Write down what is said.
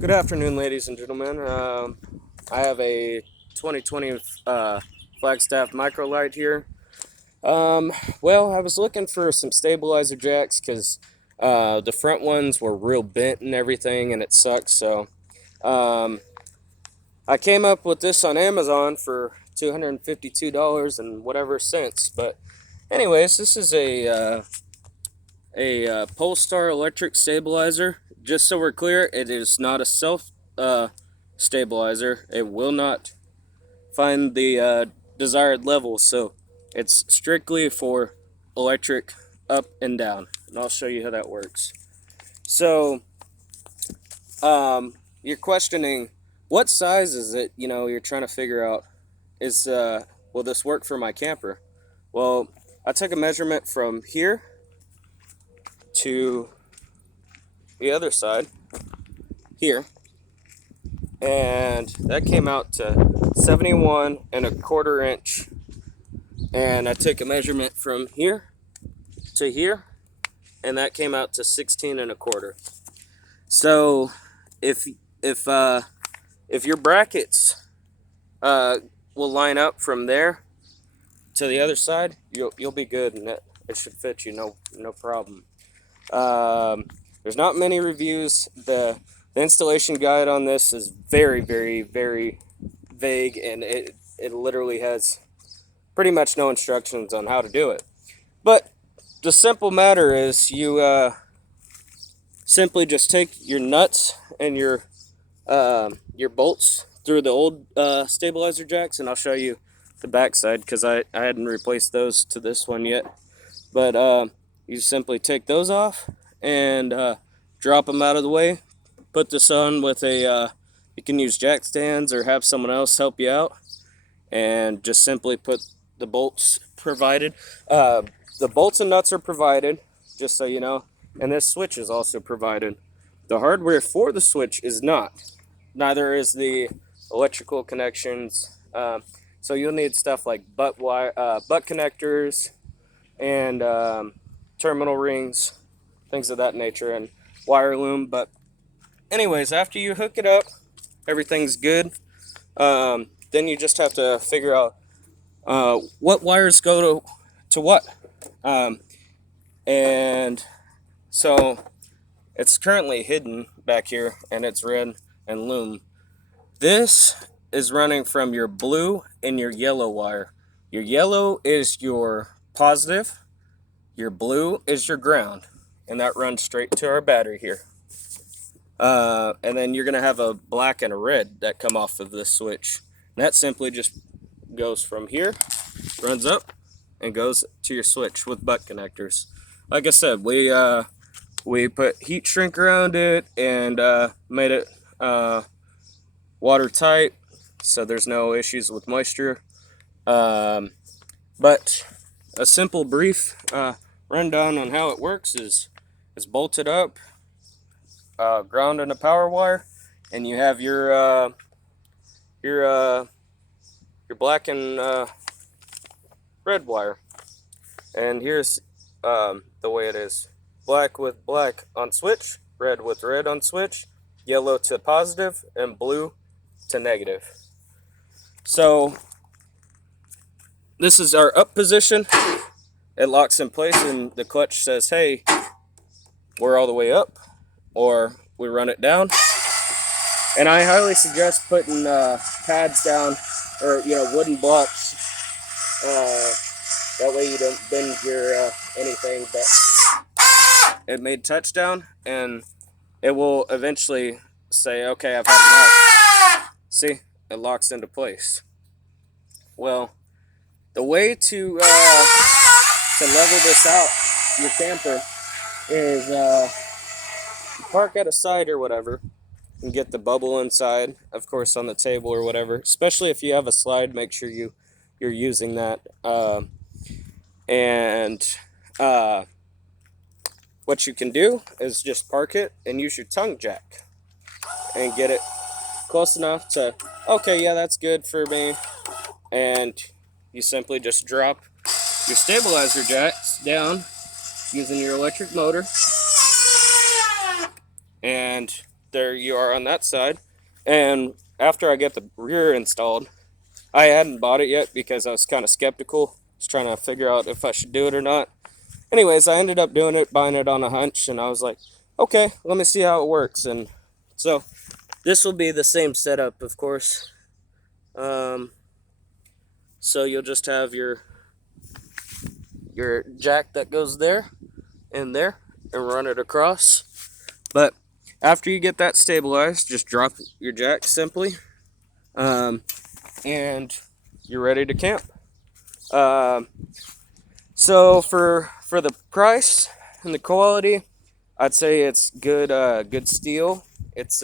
Good afternoon, ladies and gentlemen. I have a 2020 Flagstaff Microlight here. Well, I was looking for some stabilizer jacks because the front ones were real bent and everything, and it sucks. So um, I came up with this on Amazon for $252 and whatever cents. But anyways, this is a Polestar electric stabilizer. Just so we're clear, it is not a self stabilizer. It will not find the desired level, so it's strictly for electric up and down. And I'll show you how that works. So, you're questioning what size is it? You're trying to figure out is will this work for my camper? Well, I took a measurement from here to the other side here, and that came out to 71 and a quarter inch. And I took a measurement from here to here, and that came out to 16 and a quarter. So if if uh, if your brackets will line up from there to the other side, you'll be good, and it should fit you no problem. There's not many reviews. The installation guide on this is very vague, and it literally has pretty much no instructions on how to do it. But the simple matter is you simply just take your nuts and your bolts through the old stabilizer jacks, and I'll show you the backside because I hadn't replaced those to this one yet. But you simply take those off and drop them out of the way. Put this on with you can use jack stands or have someone else help you out, and just simply put the bolts provided. The bolts and nuts are provided, just so you know, and this switch is also provided. The hardware for the switch is not. Neither is the electrical connections. So you'll need stuff like butt connectors, and terminal rings, things of that nature, and wire loom. But anyways, after you hook it up, everything's good. Then you just have to figure out what wires go to what. Um, and so it's currently hidden back here, and it's red and loom. This is running from your blue and your yellow wire. Your yellow is your positive, your blue is your ground, and that runs straight to our battery here. And then you're going to have a black and a red that come off of this switch. And that simply just goes from here, runs up, and goes to your switch with butt connectors. Like I said, we put heat shrink around it and made it watertight, so there's no issues with moisture. But a simple brief rundown on how it works is it's bolted up, ground in a power wire, and you have your black and red wire. And here's the way it is: black with black on switch, red with red on switch, yellow to positive, and blue to negative. So this is our up position. It locks in place, and the clutch says, "Hey, we're all the way up," or we run it down. And I highly suggest putting pads down, or wooden blocks. That way you don't bend your anything. But it made touchdown, and it will eventually say, "Okay, I've had enough." See, it locks into place. Well, the way to level this out, your camper, is park at a side or whatever, and get the bubble inside, of course, on the table or whatever. Especially if you have a slide, make sure you're using that. And what you can do is just park it and use your tongue jack and get it close enough to, okay, yeah, that's good for me. And you simply just drop your stabilizer jacks down using your electric motor, and there you are on that side. And after I get the rear installed, I hadn't bought it yet because I was kind of skeptical. I was trying to figure out if I should do it or not. Anyways, I ended up doing it, buying it on a hunch, and I was like, okay, let me see how it works. And so this will be the same setup, of course. So you'll just have your jack that goes there and there and run it across. But after you get that stabilized, just drop your jack simply, and you're ready to camp. So for the price and the quality, I'd say it's good steel. It's